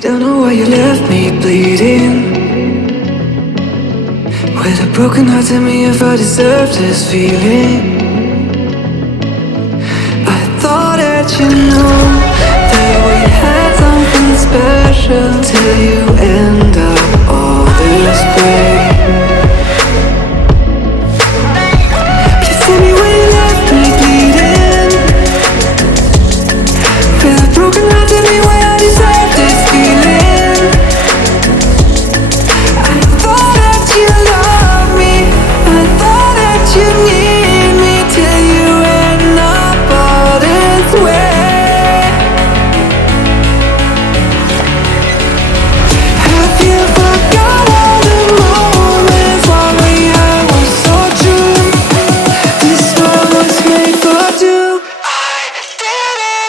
Don't know why you left me bleeding. With a broken heart, tell me if I deserve this feeling. I thought that you know that we had something special till you end up all this way. Please tell me why you left me bleeding. With a broken heart, tell me why I deserve this feeling. I thought that you loved me, I thought that you need me till you end up all this way. Have you forgot all the moments while we had was so true? This world was made for two. I did it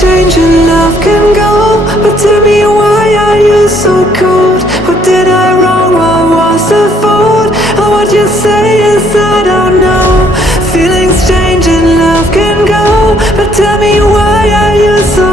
change and love can go, but tell me why are you so cold? What did I wrong? What was the fault? Or what you say is I don't know. Feelings change and love can go, but tell me why are you so